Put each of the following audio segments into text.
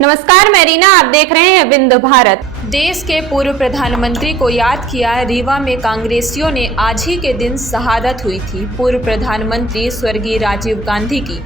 नमस्कार, मैं रीना, आप देख रहे हैं विंद भारत। देश के पूर्व प्रधानमंत्री को याद किया। रीवा में कांग्रेसियों ने आज ही के दिन शहादत हुई थी। पूर्व प्रधानमंत्री स्वर्गीय राजीव गांधी की।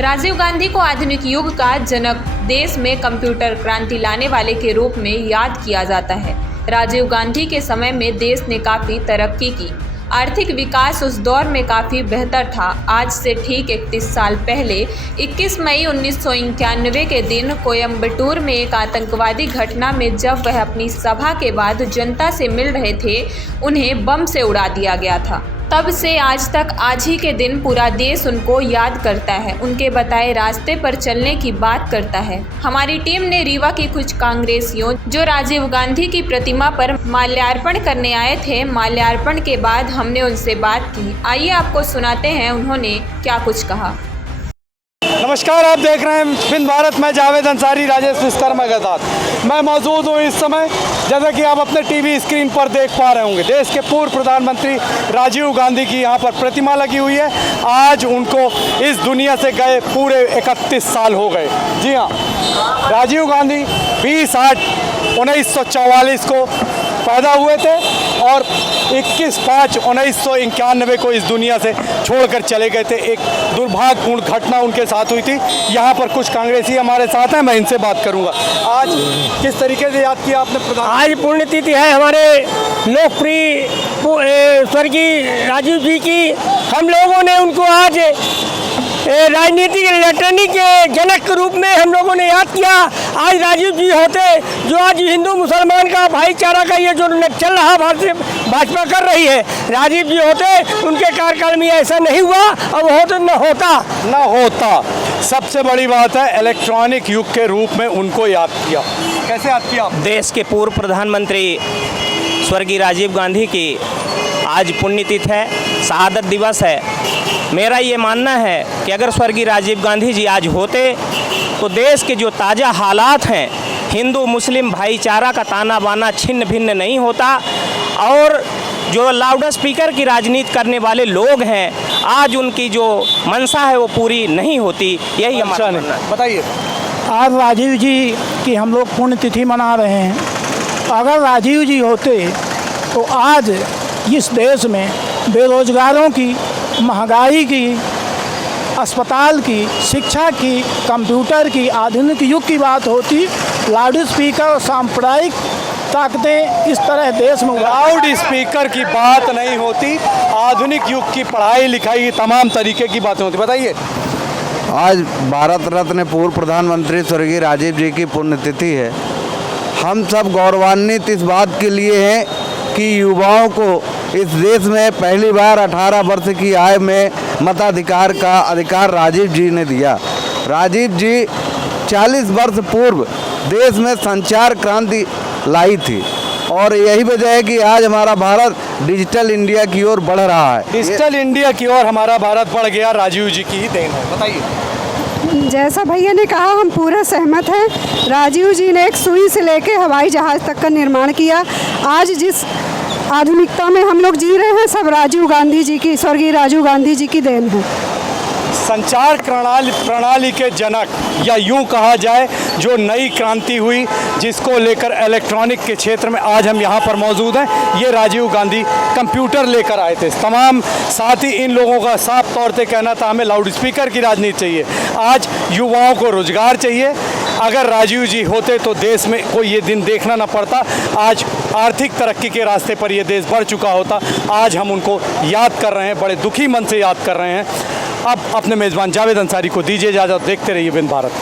राजीव गांधी को आधुनिक युग का जनक, देश में कंप्यूटर क्रांति लाने वाले के रूप में याद किया जाता है। राजीव गांधी के समय में देश ने काफ़ी तरक्की की। आर्थिक विकास उस दौर में काफ़ी बेहतर था। आज से ठीक 31 साल पहले 21 मई 1991 के दिन कोयम्बटूर में एक आतंकवादी घटना में जब वह अपनी सभा के बाद जनता से मिल रहे थे, उन्हें बम से उड़ा दिया गया था। तब से आज तक आज ही के दिन पूरा देश उनको याद करता है, उनके बताए रास्ते पर चलने की बात करता है। हमारी टीम ने रीवा की कुछ कांग्रेसियों जो राजीव गांधी की प्रतिमा पर माल्यार्पण करने आए थे, माल्यार्पण के बाद हमने उनसे बात की। आइए आपको सुनाते हैं उन्होंने क्या कुछ कहा। नमस्कार, आप देख रहे हैं विंद भारत। मैं जावेद अंसारी, राजेश विश्वकर्मा के साथ मैं मौजूद हूँ इस समय। जैसा कि आप अपने टीवी स्क्रीन पर देख पा रहे होंगे, देश के पूर्व प्रधानमंत्री राजीव गांधी की यहाँ पर प्रतिमा लगी हुई है। आज उनको इस दुनिया से गए पूरे 31 साल हो गए। जी हाँ, राजीव गांधी 20/8/1944 को पैदा हुए थे और 21/5/1991 को इस दुनिया से छोड़कर चले गए थे। एक दुर्भाग्यपूर्ण घटना उनके साथ हुई थी। यहाँ पर कुछ कांग्रेसी हमारे साथ हैं, मैं इनसे बात करूँगा। आज किस तरीके से याद किया आपने प्रधान? आज पुण्यतिथि है हमारे लोकप्रिय स्वर्गीय राजीव जी की। हम लोगों ने उनको आज राजनीतिक इलेक्ट्रॉनिक के जनक के रूप में हम लोगों ने याद किया। आज राजीव जी होते जो आज हिंदू मुसलमान का भाईचारा का ये जो चल रहा भाजपा कर रही है, राजीव जी होते उनके कार्यकाल में ऐसा नहीं हुआ और होते न होता। सबसे बड़ी बात है, इलेक्ट्रॉनिक युग के रूप में उनको याद किया। कैसे याद किया? देश के पूर्व प्रधानमंत्री स्वर्गीय राजीव गांधी की आज पुण्यतिथि है, शहादत दिवस है। मेरा ये मानना है कि अगर स्वर्गीय राजीव गांधी जी आज होते तो देश के जो ताज़ा हालात हैं, हिंदू मुस्लिम भाईचारा का ताना बाना छिन्न भिन्न नहीं होता और जो लाउड स्पीकर की राजनीति करने वाले लोग हैं, आज उनकी जो मंशा है वो पूरी नहीं होती। यही हमारा मानना है। बताइए। आज राजीव जी की हम लोग पुण्यतिथि मना रहे हैं। अगर राजीव जी होते तो आज इस देश में बेरोजगारों की, महंगाई की, अस्पताल की, शिक्षा की, कंप्यूटर की, आधुनिक युग की बात होती। लाउड स्पीकर, सांप्रदायिक ताकतें इस तरह देश में, लाउड स्पीकर की बात नहीं होती, आधुनिक युग की पढ़ाई लिखाई की तमाम तरीके की बातें होती। बताइए। आज भारत रत्न पूर्व प्रधानमंत्री स्वर्गीय राजीव जी की पुण्यतिथि है। हम सब गौरवान्वित इस बात के लिए हैं कि युवाओं को इस देश में पहली बार 18 वर्ष की आयु में मताधिकार का अधिकार राजीव जी ने दिया। राजीव जी 40 वर्ष पूर्व देश में संचार क्रांति लाई थी और यही वजह है कि आज हमारा भारत डिजिटल इंडिया की ओर बढ़ रहा है। डिजिटल इंडिया की ओर हमारा भारत बढ़ गया, राजीव जी की ही देन है। बताइए। जैसा भैया ने कहा, हम पूरा सहमत हैं। राजीव जी ने एक सुई से लेके हवाई जहाज़ तक का निर्माण किया। आज जिस आधुनिकता में हम लोग जी रहे हैं, सब राजीव गांधी जी की, स्वर्गीय राजीव गांधी जी की देन है। संचार प्रणाली के जनक, या यूं कहा जाए जो नई क्रांति हुई, जिसको लेकर इलेक्ट्रॉनिक के क्षेत्र में आज हम यहाँ पर मौजूद हैं, ये राजीव गांधी कंप्यूटर लेकर आए थे। तमाम साथ ही इन लोगों का साफ तौर पे कहना था हमें लाउड स्पीकर की राजनीति चाहिए। आज युवाओं को रोजगार चाहिए। अगर राजीव जी होते तो देश में कोई ये दिन देखना ना पड़ता। आज आर्थिक तरक्की के रास्ते पर ये देश बढ़ चुका होता। आज हम उनको याद कर रहे हैं, बड़े दुखी मन से याद कर रहे हैं। अब अपने मेज़बान जावेद अंसारी को दीजिए इजाज़त। देखते रहिए विंद भारत।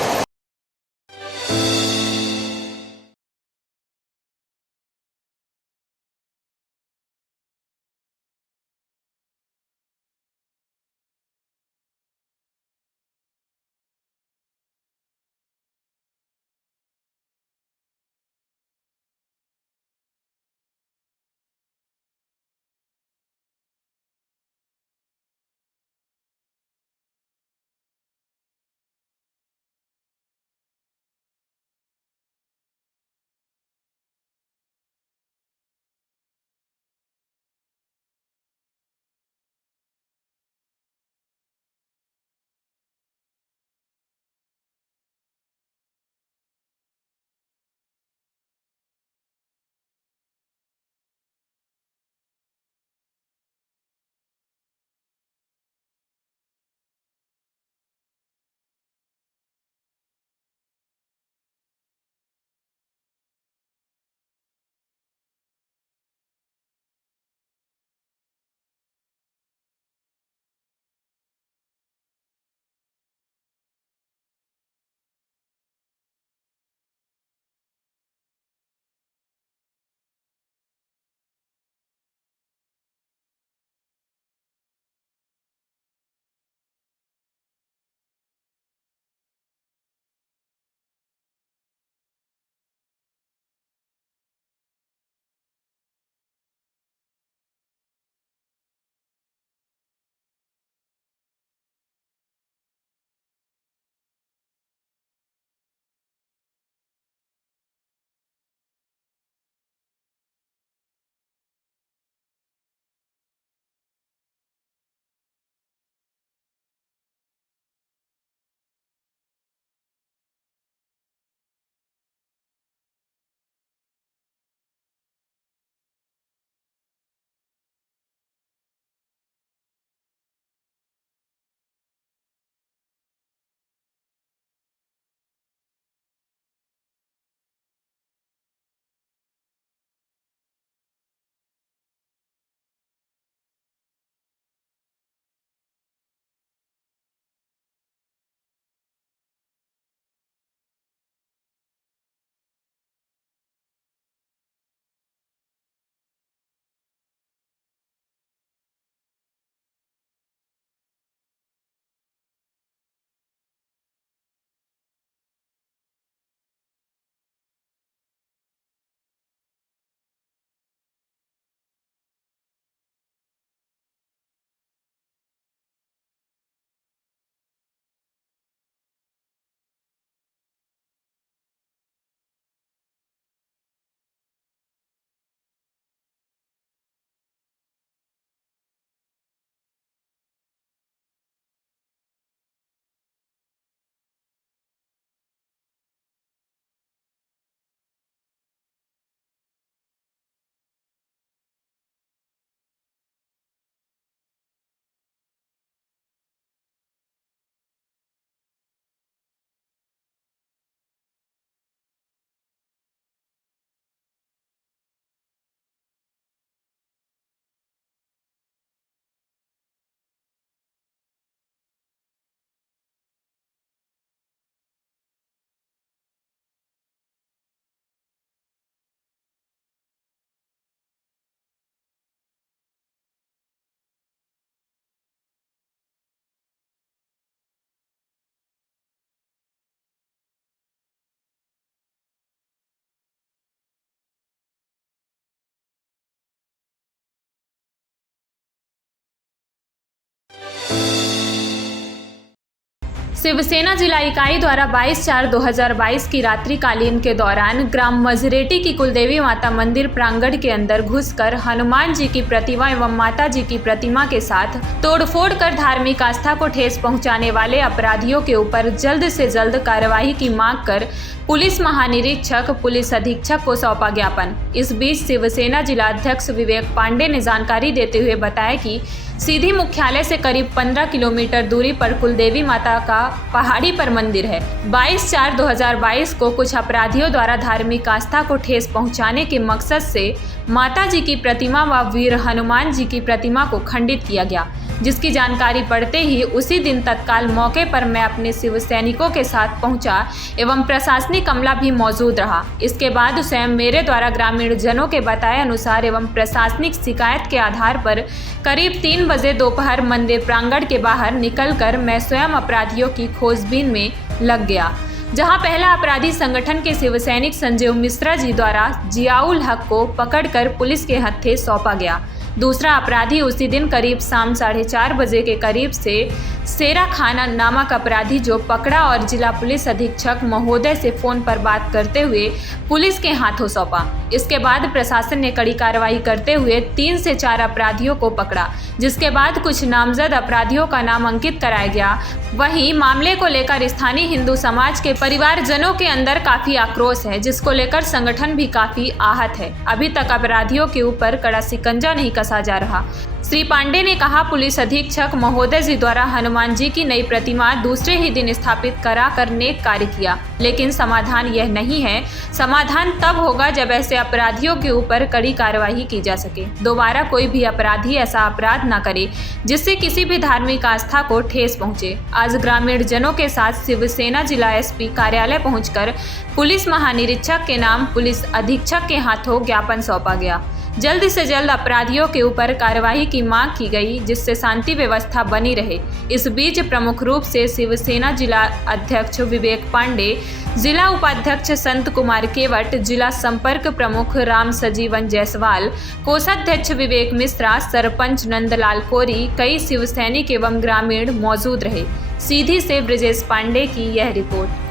शिवसेना जिला इकाई द्वारा 22/4/2022 की रात्रिकालीन के दौरान ग्राम मजरेटी की कुलदेवी माता मंदिर प्रांगण के अंदर घुसकर हनुमान जी की प्रतिमा एवं माता जी की प्रतिमा के साथ तोड़फोड़ कर धार्मिक आस्था को ठेस पहुंचाने वाले अपराधियों के ऊपर जल्द से जल्द कार्रवाई की मांग कर पुलिस महानिरीक्षक पुलिस अधीक्षक को सौंपा ज्ञापन। इस बीच शिवसेना जिला अध्यक्ष विवेक पांडे ने जानकारी देते हुए बताया कि सीधी मुख्यालय से करीब 15 किलोमीटर दूरी पर कुलदेवी माता का पहाड़ी पर मंदिर है। 22/4/2022 को कुछ अपराधियों द्वारा धार्मिक आस्था को ठेस पहुंचाने के मकसद से माता जी की प्रतिमा व वीर हनुमान जी की प्रतिमा को खंडित किया गया, जिसकी जानकारी पड़ते ही उसी दिन तत्काल मौके पर मैं अपने शिव सैनिकों के साथ पहुंचा एवं प्रशासनिक अमला भी मौजूद रहा। इसके बाद स्वयं मेरे द्वारा ग्रामीण जनों के बताए अनुसार एवं प्रशासनिक शिकायत के आधार पर करीब 3 बजे दोपहर मंदिर प्रांगण के बाहर निकलकर मैं स्वयं अपराधियों की खोजबीन में लग गया, जहां पहला अपराधी संगठन के शिव सैनिक संजीव मिश्रा जी द्वारा जियाउल हक को पकड़कर पुलिस के हत्थे सौंपा गया। दूसरा अपराधी उसी दिन करीब शाम 4:30 बजे के करीब से शेरा खान नामक अपराधी जो पकड़ा और जिला पुलिस अधीक्षक महोदय से फ़ोन पर बात करते हुए पुलिस के हाथों सौंपा। इसके बाद प्रशासन ने कड़ी कार्रवाई करते हुए 3 से 4 अपराधियों को पकड़ा, जिसके बाद कुछ नामजद अपराधियों का नाम अंकित कराया गया। वहीं मामले को लेकर स्थानीय हिंदू समाज के परिवारजनों के अंदर काफ़ी आक्रोश है, जिसको लेकर संगठन भी काफ़ी आहत है। अभी तक अपराधियों के ऊपर कड़ा शिकंजा नहीं कसा जा रहा। श्री पांडे ने कहा, पुलिस अधीक्षक महोदय जी द्वारा हनुमान जी की नई प्रतिमा दूसरे ही दिन स्थापित करा कर नेक कार्य किया, लेकिन समाधान यह नहीं है। समाधान तब होगा जब ऐसे अपराधियों के ऊपर कड़ी कार्रवाई की जा सके। दोबारा कोई भी अपराधी ऐसा अपराध न करे जिससे किसी भी धार्मिक आस्था को ठेस पहुंचे। आज ग्रामीण जनों के साथ शिवसेना जिला एसपी कार्यालय पहुंचकर पुलिस महानिरीक्षक के नाम पुलिस अधीक्षक के हाथों ज्ञापन सौंपा गया। जल्द से जल्द अपराधियों के ऊपर कार्रवाई की मांग की गई, जिससे शांति व्यवस्था बनी रहे। इस बीच प्रमुख रूप से शिवसेना जिला अध्यक्ष विवेक पांडे, जिला उपाध्यक्ष संत कुमार केवट, जिला संपर्क प्रमुख राम सजीवन जायसवाल, कोषाध्यक्ष विवेक मिश्रा, सरपंच नंदलाल कोरी, कई शिव सैनिक एवं ग्रामीण मौजूद रहे। सीधी से ब्रजेश पांडे की यह रिपोर्ट।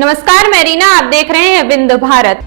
नमस्कार, मैं रीना, आप देख रहे हैं बिंदु भारत।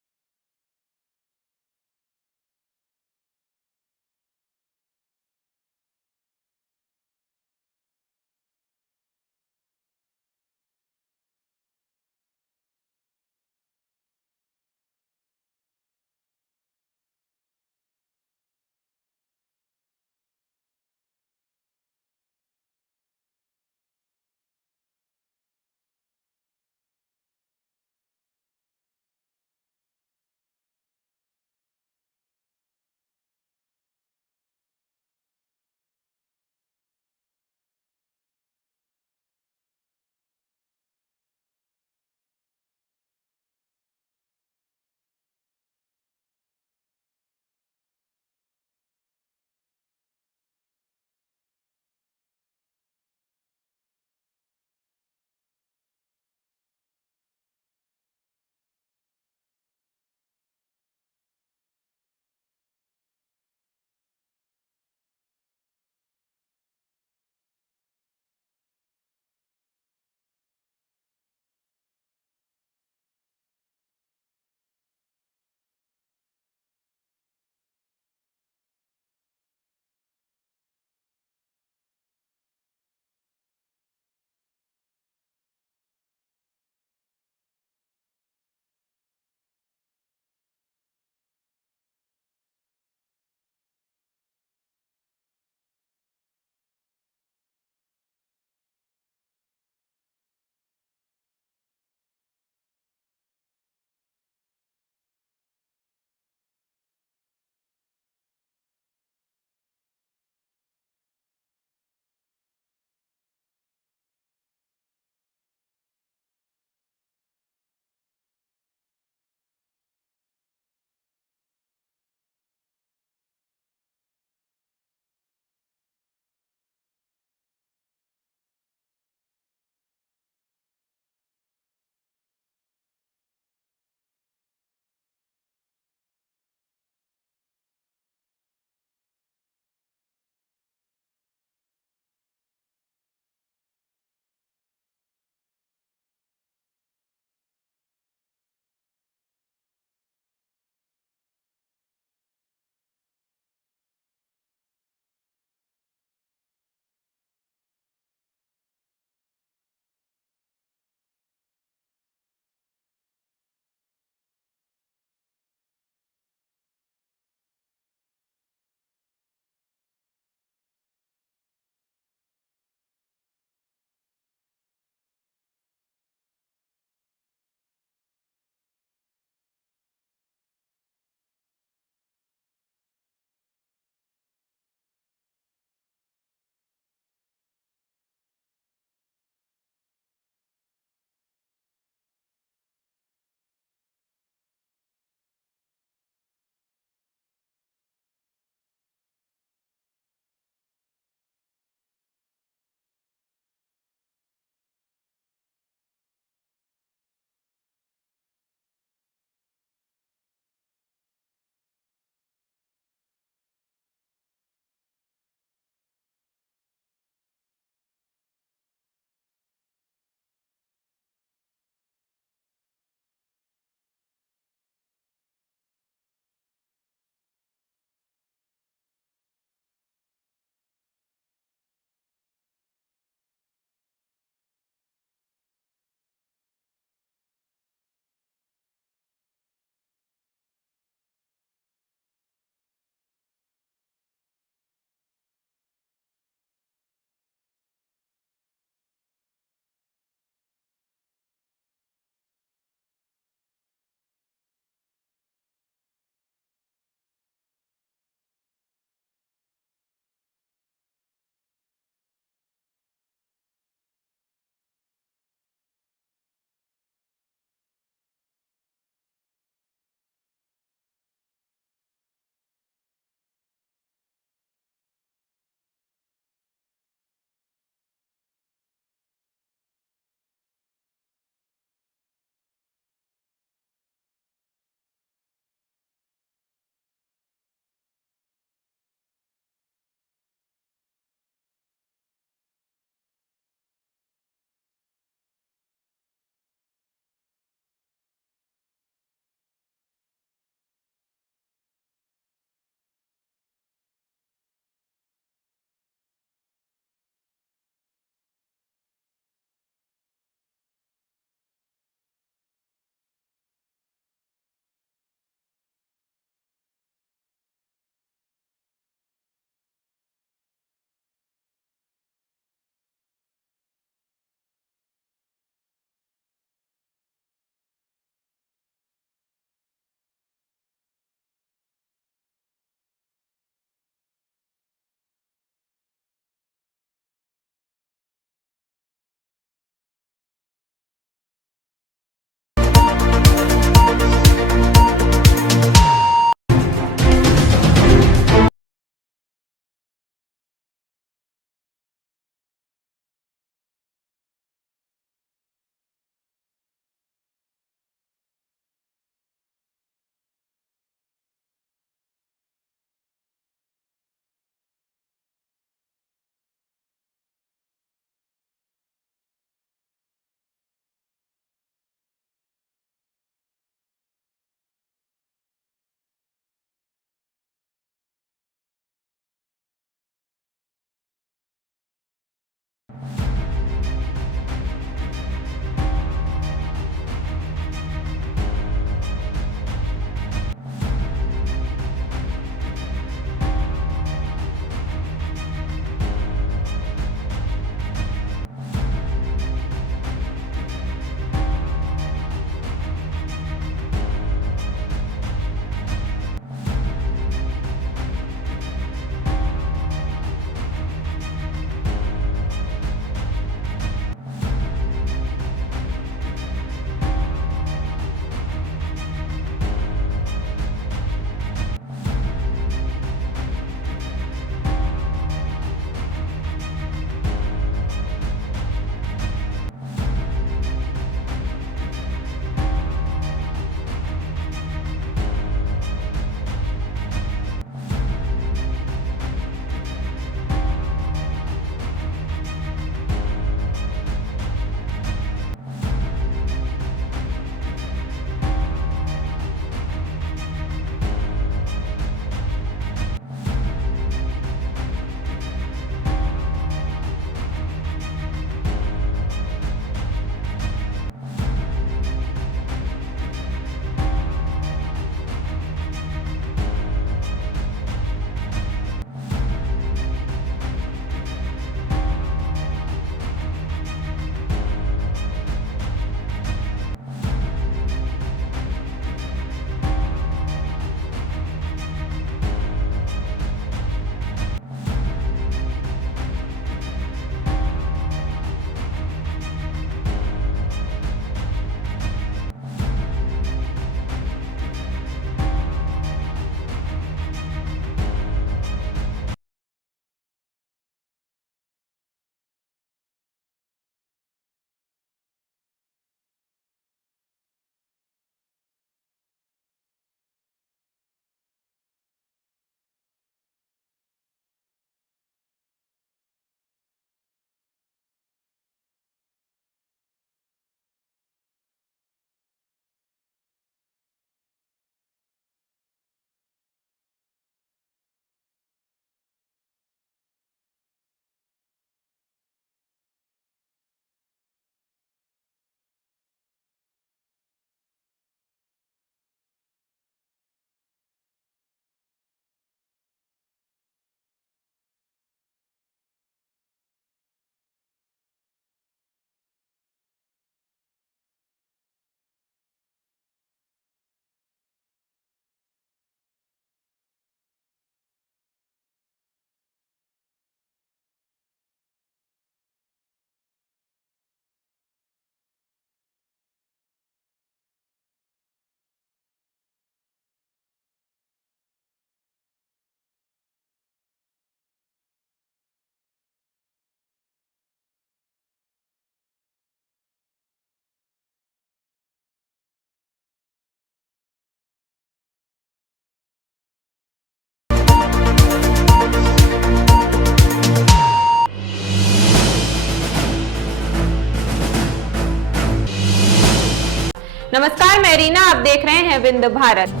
मैं रीना, आप देख रहे हैं विंध्य भारत।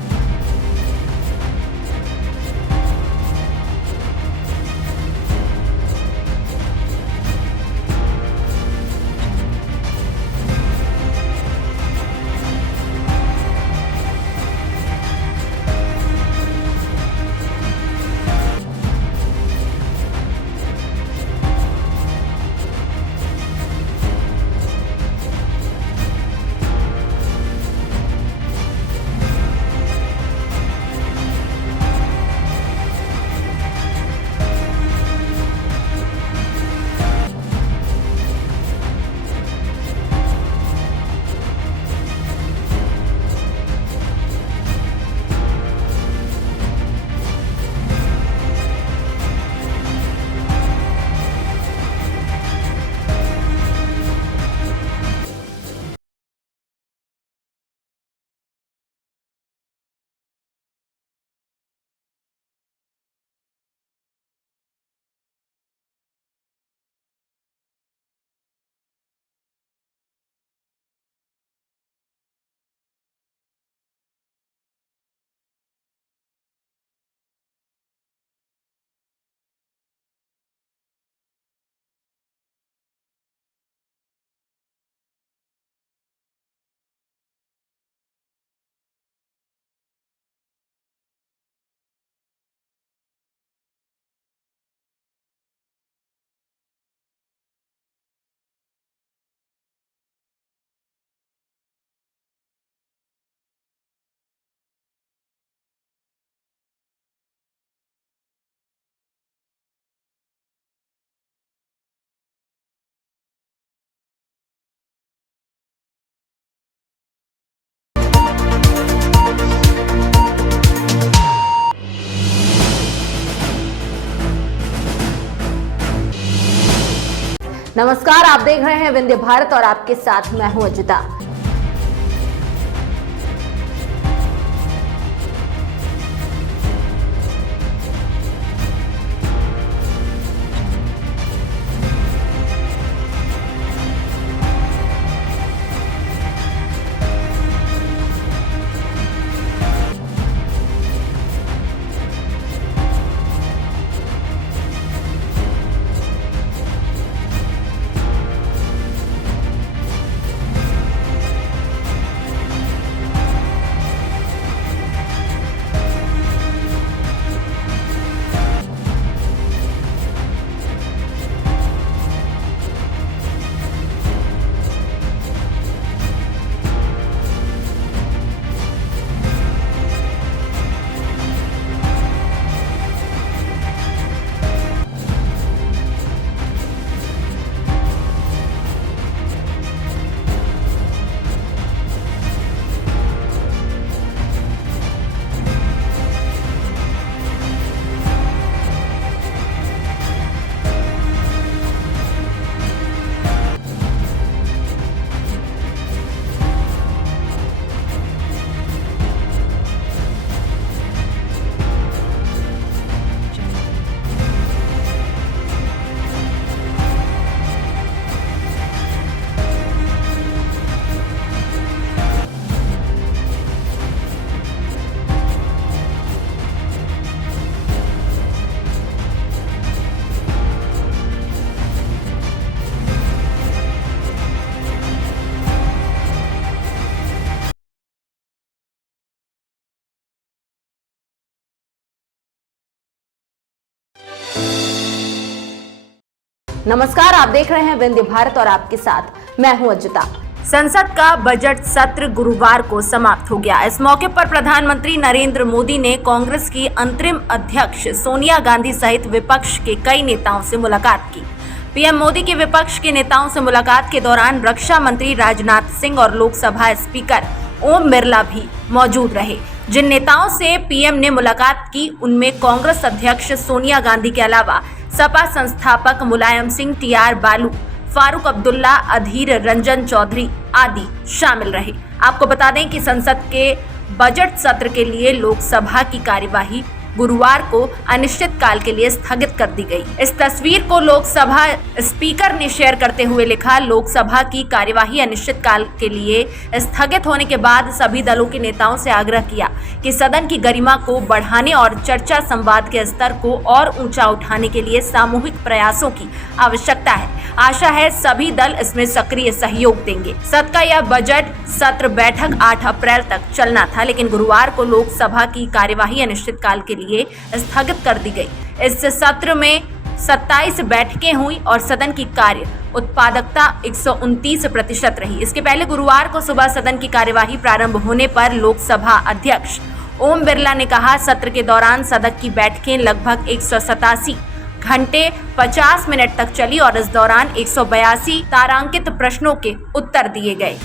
नमस्कार, आप देख रहे हैं विंध्य भारत और आपके साथ मैं हूं अजिता। नमस्कार, आप देख रहे हैं विंध्य भारत और आपके साथ मैं हूं अजिता। संसद का बजट सत्र गुरुवार को समाप्त हो गया। इस मौके पर प्रधानमंत्री नरेंद्र मोदी ने कांग्रेस की अंतरिम अध्यक्ष सोनिया गांधी सहित विपक्ष के कई नेताओं से मुलाकात की। पीएम मोदी के विपक्ष के नेताओं से मुलाकात के दौरान रक्षा मंत्री राजनाथ सिंह और लोकसभा स्पीकर ओम बिरला भी मौजूद रहे। जिन नेताओं से पीएम ने मुलाकात की उनमें कांग्रेस अध्यक्ष सोनिया गांधी के अलावा सपा संस्थापक मुलायम सिंह, टीआर बालू, फारूक अब्दुल्ला, अधीर रंजन चौधरी आदि शामिल रहे। आपको बता दें कि संसद के बजट सत्र के लिए लोकसभा की कार्यवाही गुरुवार को अनिश्चितकाल के लिए स्थगित कर दी गई। इस तस्वीर को लोकसभा स्पीकर ने शेयर करते हुए लिखा, लोकसभा की कार्यवाही अनिश्चितकाल के लिए स्थगित होने के बाद सभी दलों के नेताओं से आग्रह किया कि सदन की गरिमा को बढ़ाने और चर्चा संवाद के स्तर को और ऊंचा उठाने के लिए सामूहिक प्रयासों की आवश्यकता है। आशा है सभी दल इसमें सक्रिय सहयोग देंगे। सदन का यह बजट सत्र बैठक 8 अप्रैल तक चलना था, लेकिन गुरुवार को लोकसभा की कार्यवाही अनिश्चितकाल के लिए स्थगित कर दी गई। इस सत्र में 27 बैठकें हुई और सदन की कार्य उत्पादकता 129% रही। इसके पहले गुरुवार को सुबह सदन की कार्यवाही प्रारंभ होने पर लोकसभा अध्यक्ष ओम बिरला ने कहा, सत्र के दौरान सदन की बैठकें लगभग 187 घंटे 50 मिनट तक चली और इस दौरान 182 तारांकित प्रश्नों के उत्तर दिए गए।